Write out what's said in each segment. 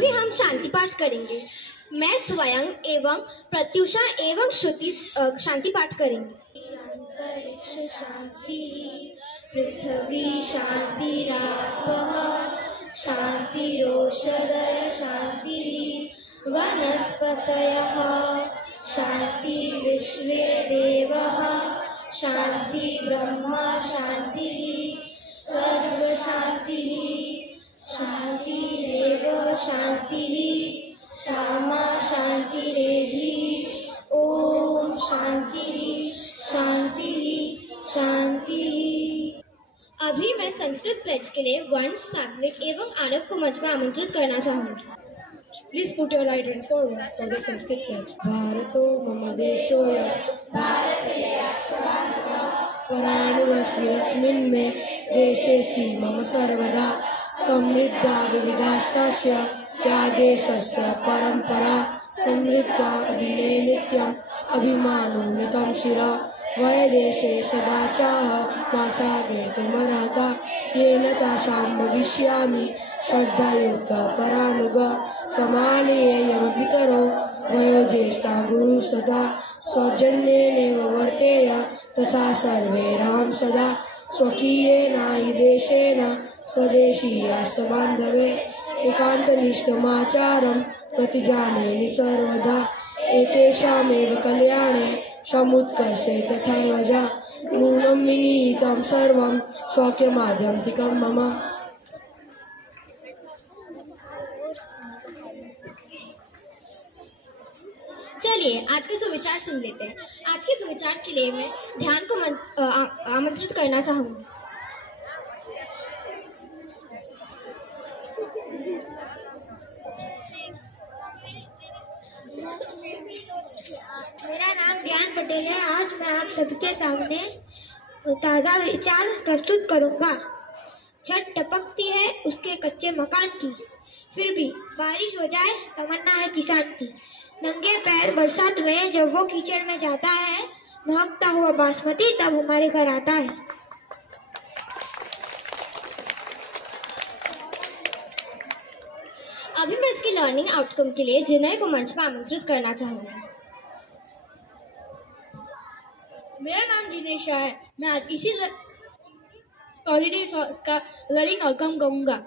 अभी हम शांति पाठ करेंगे। मैं स्वयं एवं प्रत्युषा एवं श्रुति शांति पाठ करेंगे। अंतरिक्ष शांति, पृथ्वी शांतिरापः, शांतिरोषधयः शांतिः, वनस्पतयः शांति, विश्वे देवः शांति, ब्रह्मा शांतिः, सर्व शांतिः, शांतिरेव शांतिः, क्षमा शांतिरेधि। ओम शांति शांति शांति। अभी मैं संस्कृत प्लेज के लिए वंश, सात्विक एवं आरव को मंच पर आमंत्रित करना चाहूँगी। Please put your right hand forward for the Sanskrit pledge. Bharato mama deshoya paranurasmirasmin me deshesti mama sarvada samriddha vividastasya tyageshasya parampara samriddha adine nityam abhimanu nitam shira vayadeshe sadachaha masagetumarata yena tasham bhavishyami श्रद्धायुक्ता परानुगा समानेयमभिकरो वयोज्येष्ठा गुरु सदा सौजन्येनैव वर्तेय तथा सर्वे राम सदा स्वकीये नाहि देशेन स्वदेशीया समान्धवे एकान्तनिष्ठमाचारं प्रतिजाने सर्वदा एतेषामेव कल्याणे समुत्कर्षे तथैव च नूनं विनीतं सर्वं सौख्यमाद्यन्तिकं मम। चलिए आज के सुविचार सुन लेते हैं। आज के सुविचार के लिए मैं ध्यान को आमंत्रित करना चाहूँगी। मेरा नाम ज्ञान पटेल है। आज मैं आप सबके सामने ताज़ा विचार प्रस्तुत करूँगा। छत टपकती है उसके कच्चे मकान की, फिर भी बारिश हो जाए तमन्ना है किसान की। नंगे पैर बरसात में जब वो कीचड़ में जाता है, महकता हुआ बासमती तब हमारे घर आता है। अभी मैं इसकी लर्निंग आउटकम के लिए जिनय को मंच पर आमंत्रित करना चाहूँगी। मेरा नाम जिनेश है। मैं आज इसी हॉलीडे का लर्निंग आउटकम कहूँगा।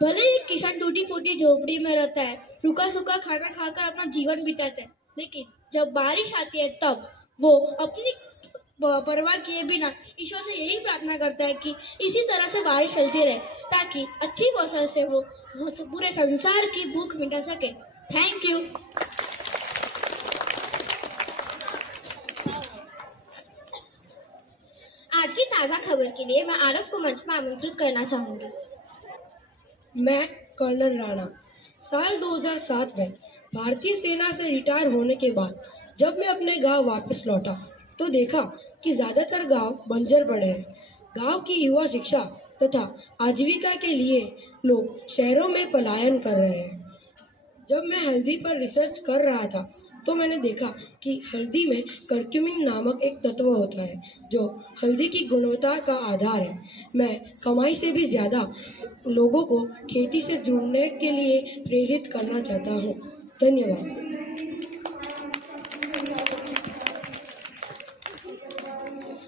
भले ही किसान टूटी फूटी झोपड़ी में रहता है, रूखा सूखा खाना खाकर अपना जीवन बिताता है, लेकिन जब बारिश आती है तब वो अपनी परवाह किए बिना ईश्वर से यही प्रार्थना करता है कि इसी तरह से बारिश चलती रहे ताकि अच्छी फसल से वो पूरे संसार की भूख मिटा सके। Thank you. आज की ताज़ा खबर के लिए मैं आरव को मंच पर आमंत्रित करना चाहूँगी। मैं कर्नल राणा। साल 2007 में भारतीय सेना से रिटायर होने के बाद जब मैं अपने गांव वापस लौटा तो देखा कि ज्यादातर गांव बंजर पड़े हैं। गांव की युवा शिक्षा तथा आजीविका के लिए लोग शहरों में पलायन कर रहे हैं। जब मैं हल्दी पर रिसर्च कर रहा था तो मैंने देखा कि हल्दी में कर्क्यूमिन नामक एक तत्व होता है जो हल्दी की गुणवत्ता का आधार है। मैं कमाई से भी ज्यादा लोगों को खेती से जुड़ने के लिए प्रेरित करना चाहता हूँ। धन्यवाद।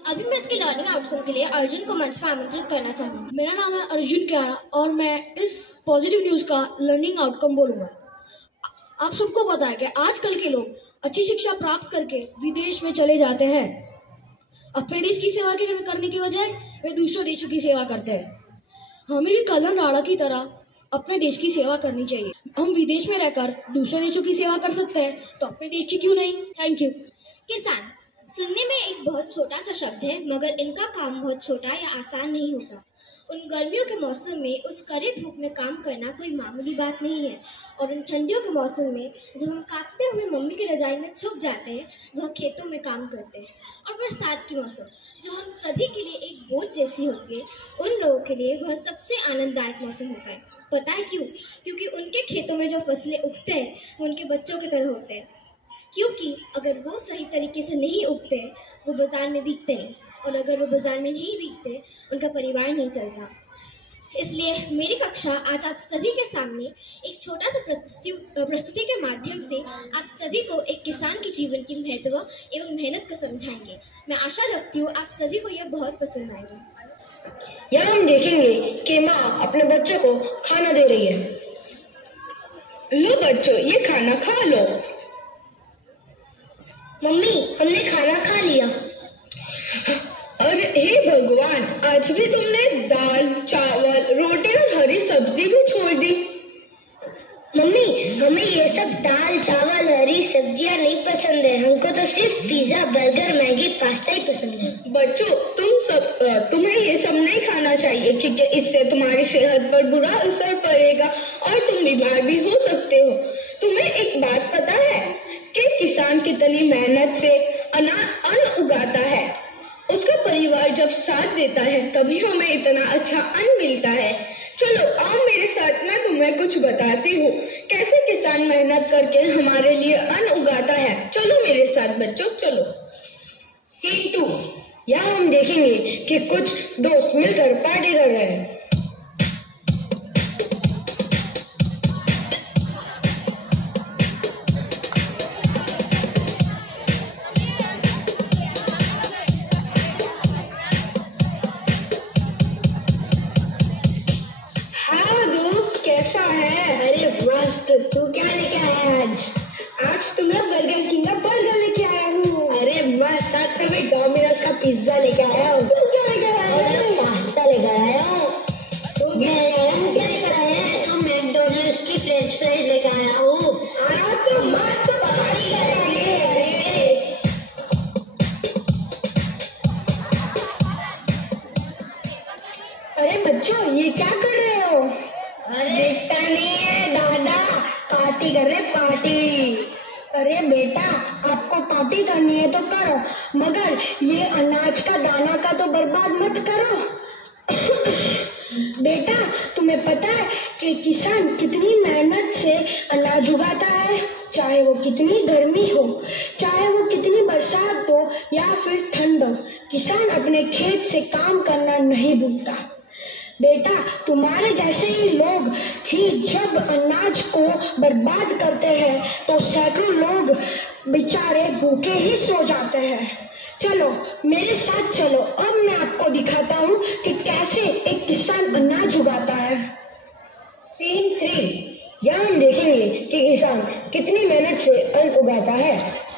अभी मैं इसकी लर्निंग आउटकम के लिए अर्जुन को मंच पर आमंत्रित करना चाहूँगी। मेरा नाम है अर्जुन क्यारा और मैं इस पॉजिटिव न्यूज़ का लर्निंग आउटकम बोलूँगा। आप सबको पता है कि आजकल के लोग अच्छी शिक्षा प्राप्त करके विदेश में चले जाते हैं। अपने देश की सेवा करने की बजाय वे दूसरों देशों की सेवा करते हैं। हमें भी कर्नल राणा की तरह अपने देश की सेवा करनी चाहिए। हम विदेश में रहकर दूसरे देशों की सेवा कर सकते हैं तो अपने देश की क्यों नहीं। Thank you. किसान सुनने में एक बहुत छोटा सा शब्द है, मगर इनका काम बहुत छोटा या आसान नहीं होता। उन गर्मियों के मौसम में उस कड़े धूप में काम करना कोई मामूली बात नहीं है, और उन ठंडियों के मौसम में जब हम कांपते हुए मम्मी की रजाई में छुप जाते हैं, वह खेतों में काम करते हैं। और बरसात के मौसम जो हम सभी के लिए एक बोझ जैसी होती है, उन लोगों के लिए वह सबसे आनंददायक मौसम होता है। पता है क्यों? क्योंकि उनके खेतों में जो फसलें उगते हैं वो उनके बच्चों की तरह होते हैं। क्योंकि अगर वो सही तरीके से नहीं उगते वो बाजार में बिकते हैं, और अगर वो बाजार में नहीं बिकते उनका परिवार नहीं चलता। इसलिए मेरी कक्षा आज आप सभी के सामने एक छोटा सा प्रस्तुति के माध्यम से आप सभी को एक किसान के जीवन की महत्व एवं मेहनत को समझाएंगे। मैं आशा रखती हूँ आप सभी को यह बहुत पसंद आएगा। यहाँ हम देखेंगे कि माँ अपने बच्चों को खाना दे रही है। लो बच्चों, ये खाना खा लो। मम्मी, हमने खाना खा लिया। अरे हे भगवान, आज भी तुमने दाल, चावल, रोटी और हरी सब्जी भी छोड़ दी। मम्मी, हमें ये सब दाल, चावल, हरी सब्जियां नहीं पसंद है। हमको तो सिर्फ पिज्जा, बर्गर, मैगी, पास्ता ही पसंद है। बच्चों, तुम्हें ये सब नहीं खाना चाहिए, ठीक है? इससे तुम्हारी सेहत पर बुरा असर पड़ेगा और तुम बीमार भी हो सकते हो। तुम्हें एक बात पता है कि किसान कितनी मेहनत से अन्न उगाता है? उसका परिवार जब साथ देता है तभी हमें इतना अच्छा अन्न मिलता है। चलो आओ मेरे साथ, मैं तुम्हें कुछ बताती हूँ कैसे किसान मेहनत करके हमारे लिए अन्न उगाता है। चलो मेरे साथ बच्चों, चलो। सीन 2। यहाँ हम देखेंगे कि कुछ दोस्त मिलकर पार्टी कर रहे हैं। तू क्या लेके आया आज? आज तो मैं बर्गर किंग का बर्गर लेके आया हूँ। अरे मस्त, आज तो मैं डोमिनोज का पिज्जा लेके आया हूँ। तू क्या लेके आया और मैं पास्ता लेके आया हूँ। तू क्या लेकर आया है? तो मैकडोनल्ड्स की फ्रेंच फ्राइज लेके आया हूँ। आज तो मस्त पार्टी करेंगे। अरे बच्चों, ये क्या कर रहे हो? अरे देखता नहीं है दादा, पार्टी कर रहे पार्टी। अरे बेटा, आपको पार्टी करनी है तो करो, मगर ये अनाज का दाना का तो बर्बाद मत करो। बेटा, तुम्हें पता है कि किसान कितनी मेहनत से अनाज उगाता है? चाहे वो कितनी गर्मी हो, चाहे वो कितनी बरसात हो या फिर ठंड हो, किसान अपने खेत से काम करना नहीं भूलता। बेटा, तुम्हारे जैसे ही लोग ही जब अनाज को बर्बाद करते हैं तो सैकड़ों लोग बेचारे भूखे ही सो जाते हैं। चलो मेरे साथ चलो, अब मैं आपको दिखाता हूँ कि कैसे एक किसान अनाज उगाता है। सीन 3। यहाँ हम देखेंगे कि किसान कितनी मेहनत से अन्न उगाता है।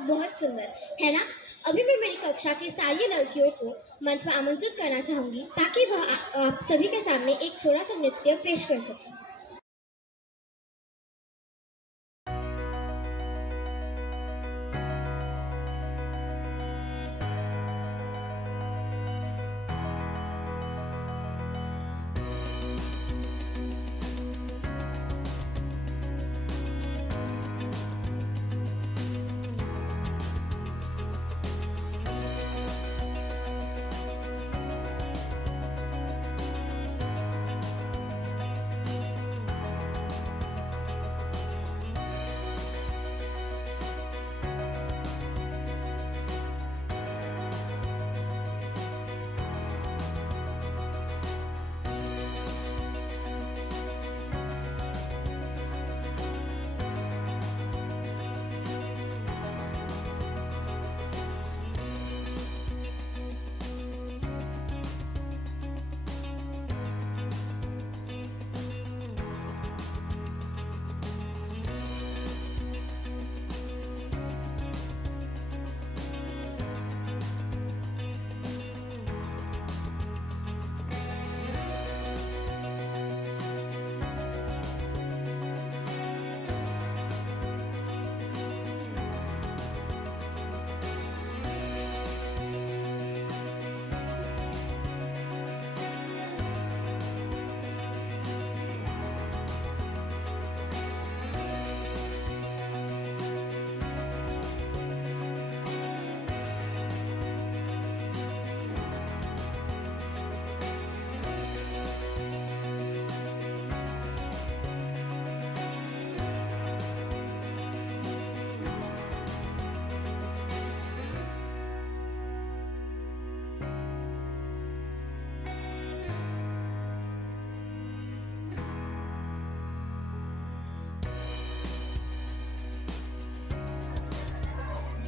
बहुत सुंदर है ना। अभी मैं मेरी कक्षा की सारी लड़कियों को मंच पर आमंत्रित करना चाहूंगी ताकि वह आप सभी के सामने एक छोटा सा नृत्य पेश कर सकें।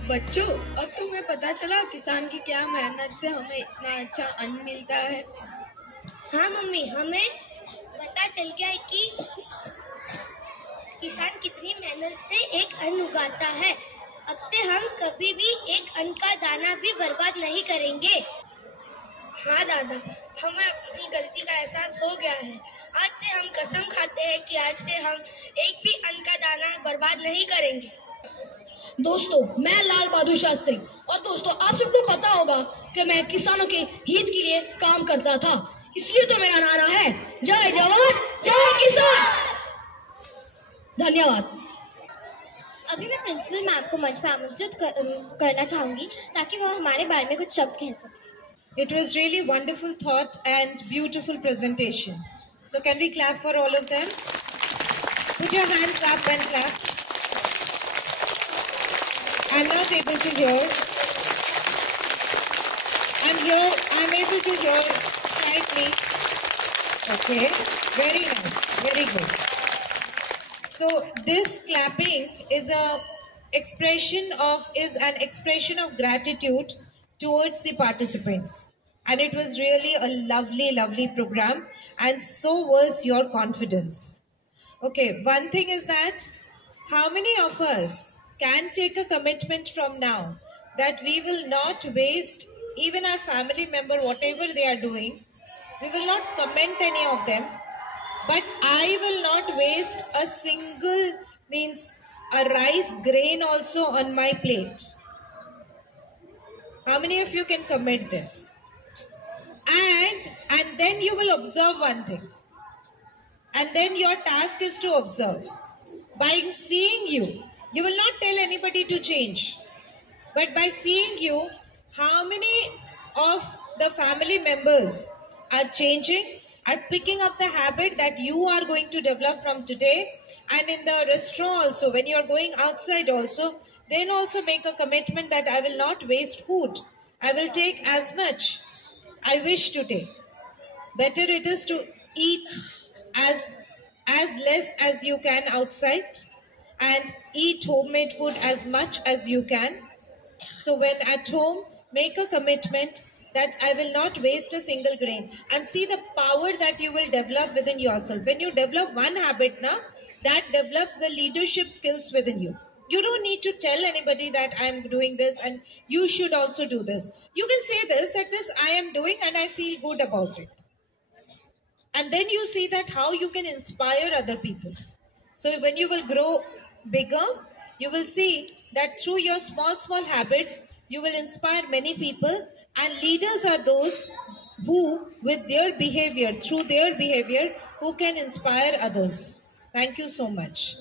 बच्चों, अब तुम्हें पता चला किसान की क्या मेहनत से हमें इतना अच्छा अन्न मिलता है। हाँ मम्मी, हमें पता चल गया है कि किसान कितनी मेहनत से एक अन्न उगाता है। अब से हम कभी भी एक अन्न का दाना भी बर्बाद नहीं करेंगे। हाँ दादा, हमें अपनी गलती का एहसास हो गया है। आज से हम कसम खाते हैं कि आज से हम एक भी अन्न का दाना बर्बाद नहीं करेंगे। दोस्तों, मैं लाल बहादुर शास्त्री, और दोस्तों आप सबको पता होगा कि मैं किसानों के हित के लिए काम करता था। इसलिए तो मेरा नारा है, जय जवान जय किसान। धन्यवाद। अभी मैं प्रिंसिपल मैम को मंच पर आमंत्रित करना चाहूंगी ताकि वो हमारे बारे में कुछ शब्द कह सकें। It was really wonderful thought and beautiful presentation. So can we clap for all of them? Put your hands up and clap. I'm not able to hear. I'm able to hear slightly. Okay, very nice, very good. So this clapping is an expression of gratitude towards the participants, and it was really a lovely program, and so was your confidence. Okay, one thing is that how many of us can take a commitment from now that we will not waste even our family member, whatever they are doing, we will not comment any of them, but I will not waste a single, means a rice grain also on my plate. How many of you can commit this? And then you will observe one thing. And then your task is to observe. By seeing you, you will not tell anybody to change. But by seeing you, how many of the family members are changing, are picking up the habit that you are going to develop from today, and in the restaurant also, when you are going outside also, then also make a commitment that I will not waste food. I will take as much I wish to take. Better it is to eat as less as you can outside and eat homemade food as much as you can. So when at home, make a commitment that I will not waste a single grain, and see the power that you will develop within yourself. When you develop one habit now, that develops the leadership skills within you. You don't need to tell anybody that I am doing this and you should also do this. You can say this, that this I am doing and I feel good about it. And then you see that how you can inspire other people. So when you will grow bigger, you will see that through your small habits, you will inspire many people, and leaders are those who, with their behavior, through their behavior, who can inspire others. Thank you so much.